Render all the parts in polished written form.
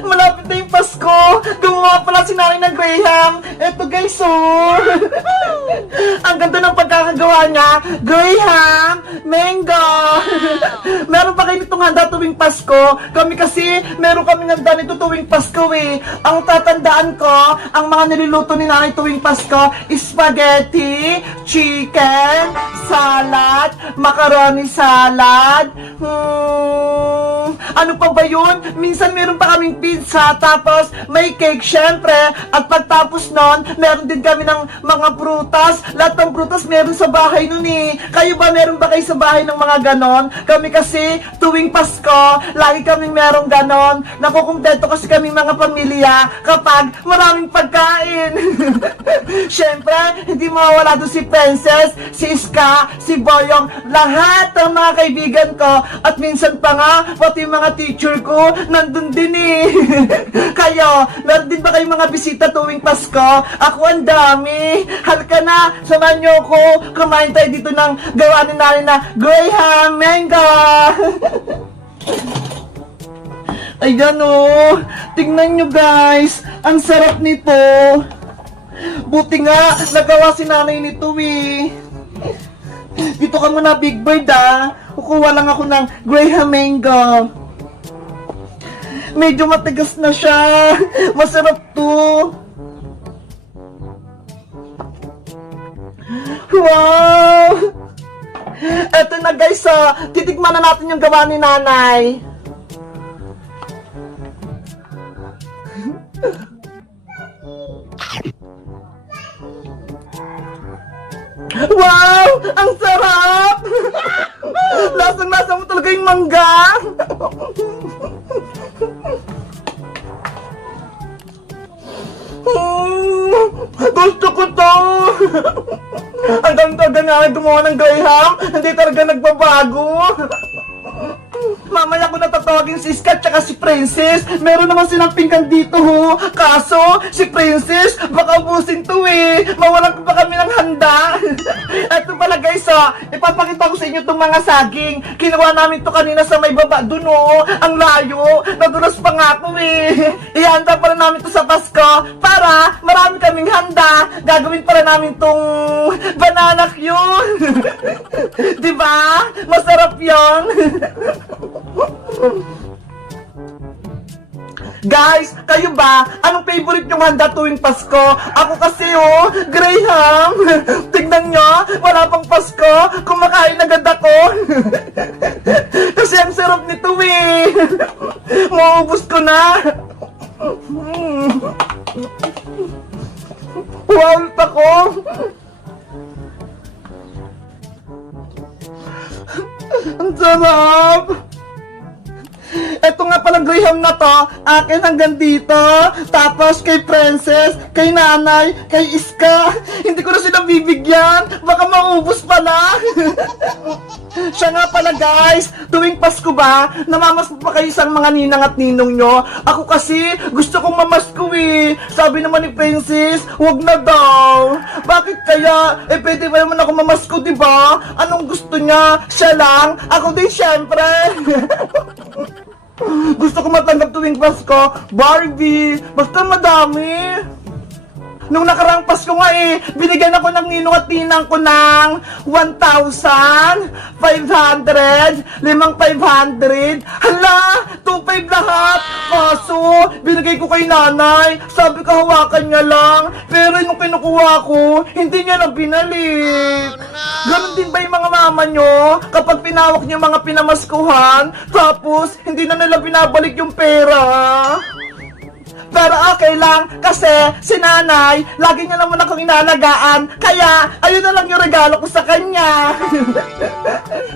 Malapit na yung Pasko! Gumawa pala si nanay ng Graham! Eto guys, oh! Ang ganda ng pagkakagawa niya! Graham! Mango! Meron pa kayo nitong handa tuwing Pasko? Kami kasi, meron kaming handa nito tuwing Pasko eh! Ang tatandaan ko, ang mga niluluto ni nanay tuwing Pasko, spaghetti, chicken, salad, macaroni salad, ano pa ba yun? Minsan meron pa kaming pizza, tapos may cake syempre, at pagtapos nun, meron din kami ng mga prutas. Lahat ng prutas meron sa bahay nun eh. Kayo ba, meron ba kayo sa bahay ng mga ganon? Kami kasi, tuwing Pasko, lagi kaming merong ganon. Nakukumpleto kasi kami mga pamilya kapag maraming pagkain. Syempre, hindi mawawala doon si Princess, si Iska, si Boyong, lahat ng mga kaibigan ko, at minsan pa nga, pati yung mga teacher ko, nandun din eh. Kayo, meron din ba kayong mga bisita tuwing Pasko? Ako ang dami. Halika na, samahan niyo ako. Kumain tayo dito ng gawa ni nanay na Graham Mango. Ayan oh, tingnan nyo guys, ang sarap nito. Buti nga, nagawa si nanay nito eh. Dito ka muna, Big Bird ah. Kukuha lang ako ng Graham Mango. Medyo matigas na siya. Masarap to. Wow! Eto na guys, titikman na natin yung gawa ni nanay. Wow! Ang sarap! Lasang-lasa mo talaga yung mangga! Gusto ko to! Ang ganda nga gumawa ng Graham, hindi talaga nagbabago! Mamaya ko natatawagin si Iska at si Princess. Meron naman silang pinggan dito ho. Kaso, si Princess, baka ubusin to eh. Mawalan ko pa kami ng handa. Eto pala guys ipapakita ko sa inyo itong mga saging. Kinuha namin to kanina sa may baba dun oh. Ang layo. Nadulas pa nga ako eh. Ihanda pala namin to sa Pasko para marami kaming handa. Gagawin pala namin tong banana yun. Diba? Masarap yun. Guys, kayo ba? Anong favorite yung handa tuwing Pasko? Ako kasi Graham. Tignan nyo, wala pang Pasko. Kumakain agad ako. Kasi ang sarap nito eh. Maubos ko na. Wow, ako. Ang sarap. Eto nga palang Graham na to, akin hanggang dito. Tapos kay Princess, kay nanay, kay Iska. Hindi ko na sila bibigyan. Baka maubos pa na. Siya nga pala guys, tuwing Pasko ba, namamas pa kayo sa mga ninang at ninong nyo? Ako kasi, gusto kong mamasko eh. Sabi naman ni Princess, wag na daw. Bakit kaya? Pwede ba naman ako mamasko, diba? Anong gusto niya? Siya lang? Ako din syempre. Gusto ko matanggap tuwing Pasko, Barbie, basta madami. Nung nakaraang Pasko nga binigyan ako ng ninong at ninang ko ng 1,500, 500. Hala, 2,500 lahat. Kaso, binigay ko kay nanay. Sabi ko hawakan niya lang. Pero nung kinukuha ko, hindi niya na binalik. Ganon din ba yung mga mama nyo? Kapag pinawak niyo mga pinamaskuhan, tapos hindi na nila binabalik yung pera. Pero okay lang, kasi si nanay, lagi niya naman akong inalagaan. Kaya, ayun na lang yung regalo ko sa kanya.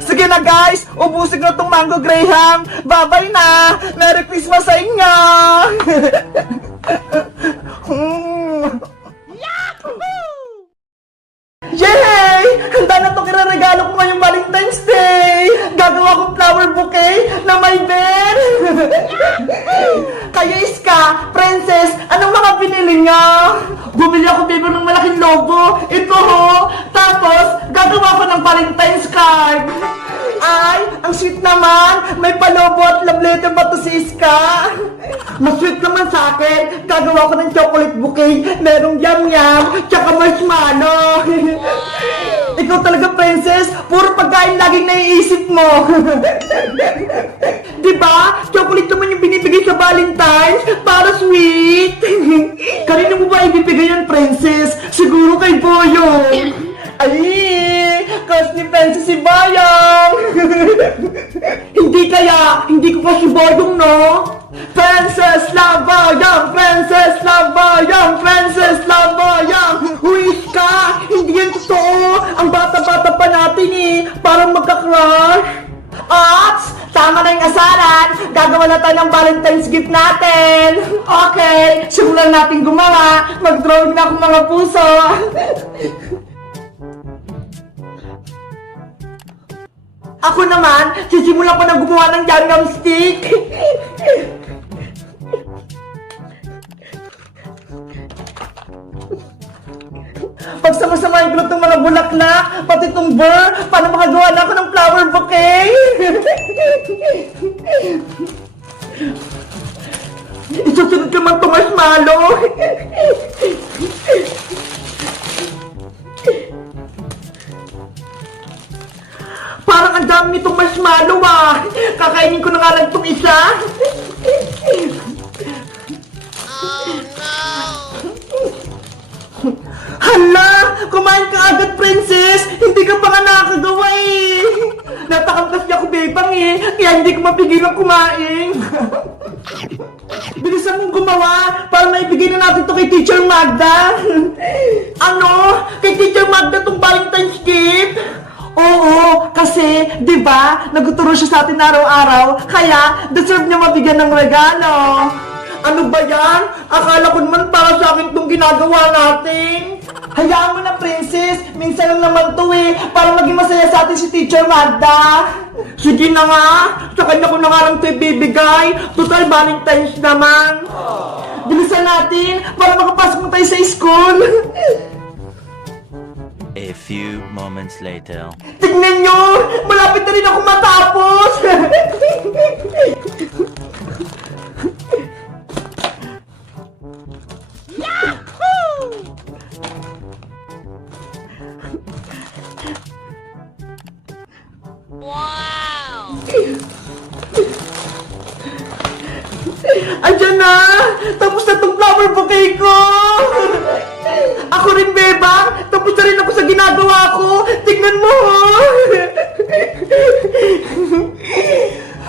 Sige na guys, ubusin na tong Mango Graham. Bye-bye na! Merry Christmas sa inyo! Yay! Handa na itong ireregalo ko ngayong Valentine's Day! Gagawa kong flower bouquet na may bear! Kayo Iska, Princess, anong mga binili niya? Bumili ako baby ng malaking logo. Ito ho! Tapos, gagawa ko ng Valentine's card! Ay, ang sweet naman! May palobo at love letter pa to si Iska! Mas sweet naman sa akin. Gagawa ko ng chocolate bouquet. Merong yam-yam, tsaka marshmallow. Ikaw talaga, princess. Puro pagkain laging naiisip mo. Diba? Chocolate naman yung binibigay sa Valentine's. Para sweet. Kanina mo ba ibibigay yan, princess? Siguro kay Boyong. Ay, crush ni Princess si Boyong. Hindi ko kasi Boyong, no? Princess love Boyong, Princess love Boyong, Princess love Boyong. Huwis ka, hindi yan totoo. Ang bata-bata pa natin eh, parang magka-crush. Ops! Tama na yung asaran. Gagawa na tayo ng Valentine's gift natin. Okay, simulan natin gumawa. Mag-drawing na akong mga puso. Ako naman, sisimulan ko na gumawa ng yam-yam stick. Pagsama-samahin ko na itong mga bulaklak, pati itong burr, paano makagawa na ako ng flower bouquet? Isusunod ko man itong marshmallow. Parang ang dami nitong marshmallow ah. Kakainin ko na nga lang itong isa. Hala! Kumain ka agad, princess! Hindi ka pa nga nakakagawa eh! Napakangkas niya ako, bebang eh! Kaya hindi ko mapigilan kumain! Bilisan mong gumawa para maibigay na natin to kay Teacher Magda! Ano? Kay Teacher Magda tong Valentine's gift? Oo, kasi, di ba, nagtuturo siya sa atin araw-araw, kaya deserve niya mabigyan ng regalo. Ano ba yan? Akala ko naman para sa akin itong ginagawa natin. Hayaan mo na, princess. Minsan lang naman to eh, para maging masaya sa atin si Teacher Magda. Sige na nga, sa kanya ko na nga lang ito ibibigay. Total Valentine's naman. Bilisan natin, para makapasok mo tayo sa school. A few moments later. Tignan nyo! Malapit na rin ako matapos! Wow! Andiyan na! Tapos na tong flower bouquet ko! Ako rin, bebang! Tapos na rin ako sa ginagawa ko! Tignan mo!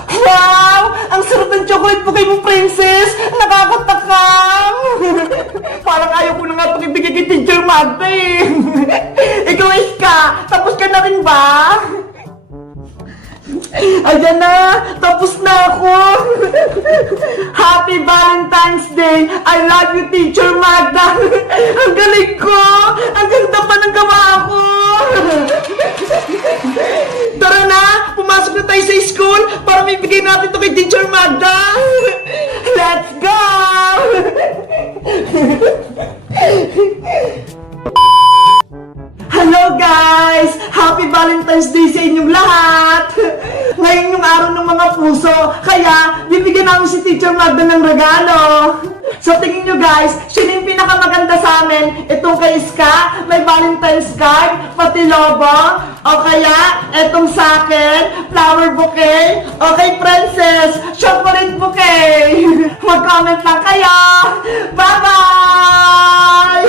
Wow! Ang sarap ng chocolate bouquet mo, princess! Nakakatakam! Parang ayaw ko na nga itong ibigay kay Teacher Magda eh! Ikaw, Iska! Tapos ka na rin ba? Ayan na! Tapos na ako! Happy Valentine's Day! I love you, Teacher Magda! Ang galing ko! Ang ganda pa ng gawa ko! Tara na! Pumasok na tayo sa school para may bigay natin ito kay Teacher Magda! Let's go! Hello guys! Happy Valentine's Day sa inyong lahat! Ngayon yung araw ng mga puso, kaya bibigyan namin si Teacher Magda ng regalo. So tingin nyo guys, siya yung pinakamaganda sa amin. Itong kay Iska, may Valentine's card, pati lobo. O kaya, etong sa akin, flower bouquet. O kay Princess, chocolate bouquet. Mag-comment lang kayo. Bye-bye!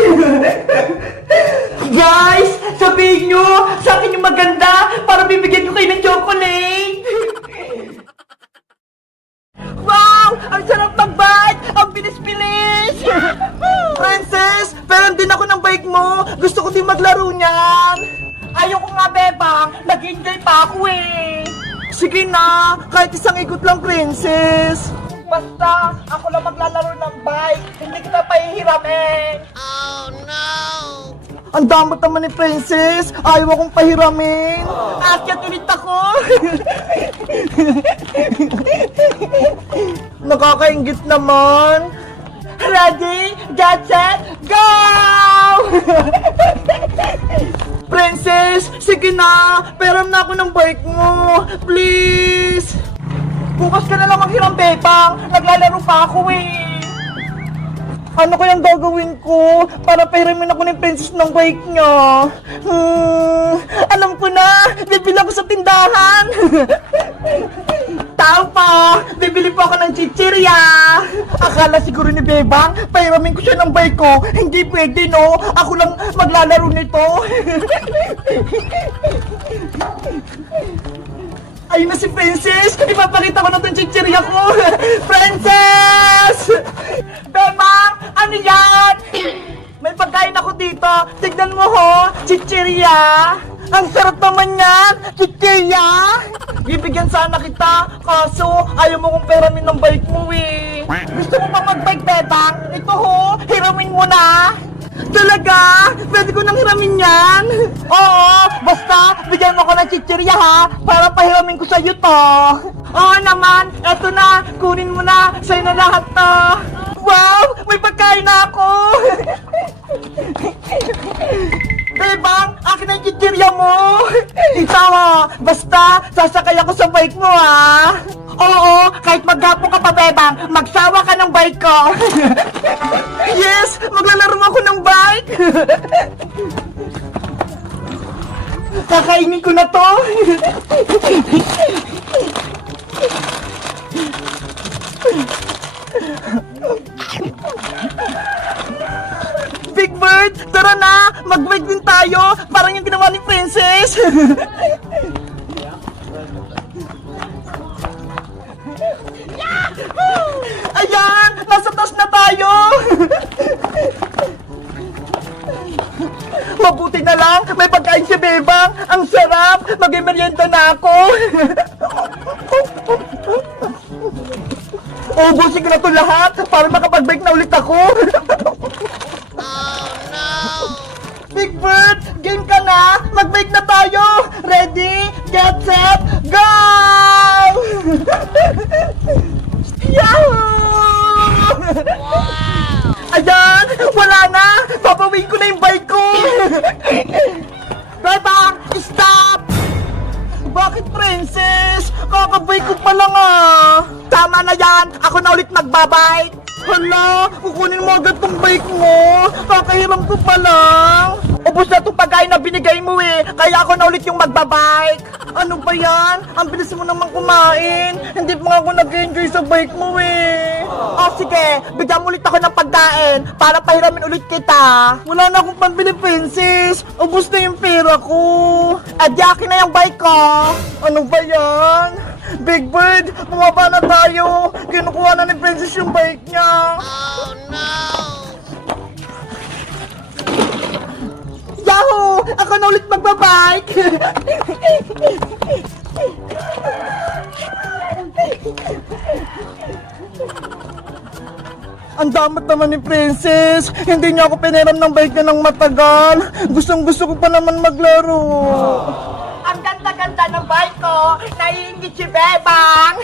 Guys, sabihin nyo, sa akin yung maganda para bibigyan ko kayo ng chocolate. Wow! Ang sarap mag-bike! Ang bilis-bilis! Princess, pero din ako ng bike mo. Gusto ko din maglaro niyan. Ayoko nga, bebang. Nag-enjoy pa ako eh. Sige na, kahit isang ikot lang, princess. Basta, ako lang maglalaro ng bike. Hindi kita pahihiramin. Oh no! Ang damot naman ni Princess. Ayaw akong pahiramin. Akyat ulit ako. Nakakaingit naman. Ready, get set, go! Princess, sige na. Peram na ako ng bike mo. Please. Bukas ka na lang maghiram, Bebang. Naglalaro pa ako eh. Ano kayang gagawin ko para pahiramin ako ng princess ng bike niya? Alam ko na! Bibili ako sa tindahan! Tao po! Bibili po ako ng chichirya! Akala siguro ni Bebang, pahiramin ko siya ng bike ko. Hindi pwede, no? Ako lang maglalaro nito. Ayun na si Princess! Ipapakita ko na itong chichirya ko! Princess! Bebang! Ano yan? May pagkain ako dito! Tignan mo ho! Chichirya! Ang sarap naman yan! Chichirya! Bibigyan sana kita, kaso ayaw mo kong peramin ng bike mo eh! Gusto mo pa mag-bike, Bebang? Ito ho! Hiramin mo na! Talaga? Pwede ko nang hiramin yan? Oo, basta bigyan mo ko ng chichirya ha, para pahiramin ko sa'yo to. Oo naman, eto na, kunin mo na, sa'yo na lahat to. Wow, may pagkain na ako. Bebang, akin na yung chichirya mo. Ikaw ha, basta sasakay ako sa bike mo ha. Oo, kahit maggapo ka pa, Bebang, magsawa ka ng bike ko. Yes, maglalaro ako ng bike. Kakainin ko na to. Big Bird, tara na, mag-bike din tayo. Parang yung ginawa ni Princess. Ayan! Nasa taas na tayo! Mabuti na lang! May pagkain si Bebang! Ang sarap! Mag-merienda na ako! Ubusin ko na ito lahat para makapag-bike na ulit ako! Oh no! Big Bird! Game ka na! Mag-bike na tayo! Ready? Get set! Go! Yahoo! Wow! Ayan! Wala na! Papawin ko na yung bike ko! Bebang! Stop! Bakit, Princess? Kakabike ko pa lang ah! Tama na yan! Ako na ulit magbabike! Hala! Kukunin mo agad tong bike mo! Kakahiram ko pa lang! Ubus na itong pagkain na binigay mo eh! Kaya ako na ulit yung magbabike! Ano ba yan? Ang bilis mo naman kumain! Hindi pa nga ako nag-enjoy sa bike mo eh! Oh sige! Bigyan mo ulit ako ng pagkain para pahiramin ulit kita! Wala na akong pambili, Princess! Ubus na yung pera ko! Adyakin na yung bike ko! Ano ba yan? Big Bird! Bumaba na tayo! Kinukuha na ni Princess yung bike niya! Oh no! Yahoo! Ako na ulit magbabike! Ang damat naman ni Princess! Hindi niya ako piniram ng bike niya ng matagal! Gustong gusto ko pa naman maglaro! Ang ganda-ganda ng bike ko! Naiingit si Bebang!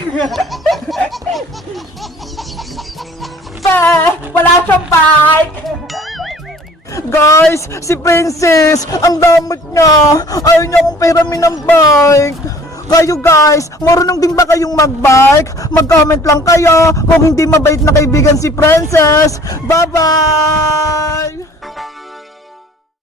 Wala siyang bike! Guys, si Princess, ang damot niya. Ayaw niya akong pahiramin ng bike. Kayo guys, marunong din ba kayong mag-bike? Mag-comment lang kayo kung hindi mabait na kaibigan si Princess. Bye-bye!